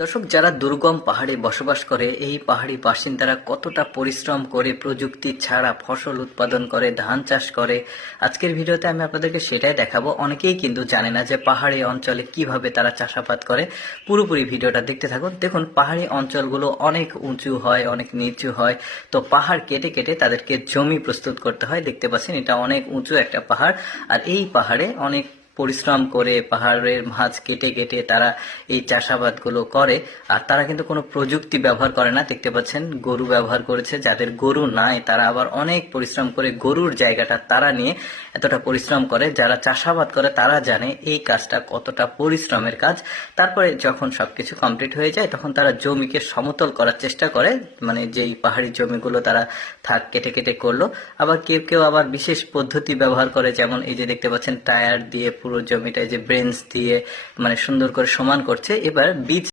দর্শক, যারা দুর্গম পাহাড়ে বসবাস করে, এই পাহাড়ি বাসিন্দারা কতটা পরিশ্রম করে প্রযুক্তি ছাড়া ফসল উৎপাদন করে, ধান চাষ করে। আজকের ভিডিওতে আমি আপনাদেরকে সেটাই দেখাবো। অনেকেই কিন্তু জানে না যে পাহাড়ি অঞ্চলে কিভাবে তারা চাষাবাদ করে। পুরোপুরি ভিডিওটা দেখতে থাকুন। দেখুন, পাহাড়ি অঞ্চলগুলো অনেক উঁচু হয়, অনেক নিচু হয়। তো পাহাড় কেটে কেটে তাদেরকে জমি প্রস্তুত করতে হয়। দেখতে পাচ্ছেন, এটা অনেক উঁচু একটা পাহাড়। আর এই পাহাড়ে অনেক পরিশ্রম করে পাহাড়ের মাঝ কেটে কেটে তারা এই চাষাবাদগুলো করে। আর তারা কিন্তু কোনো প্রযুক্তি ব্যবহার করে না। দেখতে পাচ্ছেন, গরু ব্যবহার করেছে। যাদের গরু নাই তারা আবার অনেক পরিশ্রম করে গরুর জায়গাটা তারা নিয়ে এতটা পরিশ্রম করে। যারা চাষাবাদ করে তারা জানে এই কাজটা কতটা পরিশ্রমের কাজ। তারপরে যখন সবকিছু কমপ্লিট হয়ে যায় তখন তারা জমিকে সমতল করার চেষ্টা করে। মানে যেই পাহাড়ি জমিগুলো তারা থাক কেটে কেটে করলো। আবার কেউ কেউ আবার বিশেষ পদ্ধতি ব্যবহার করে, যেমন এই যে দেখতে পাচ্ছেন টায়ার দিয়ে পুরো জমিটায় যে ব্রেঞ্চ দিয়ে মানে সুন্দর করে সমান করছে। এবার বীজ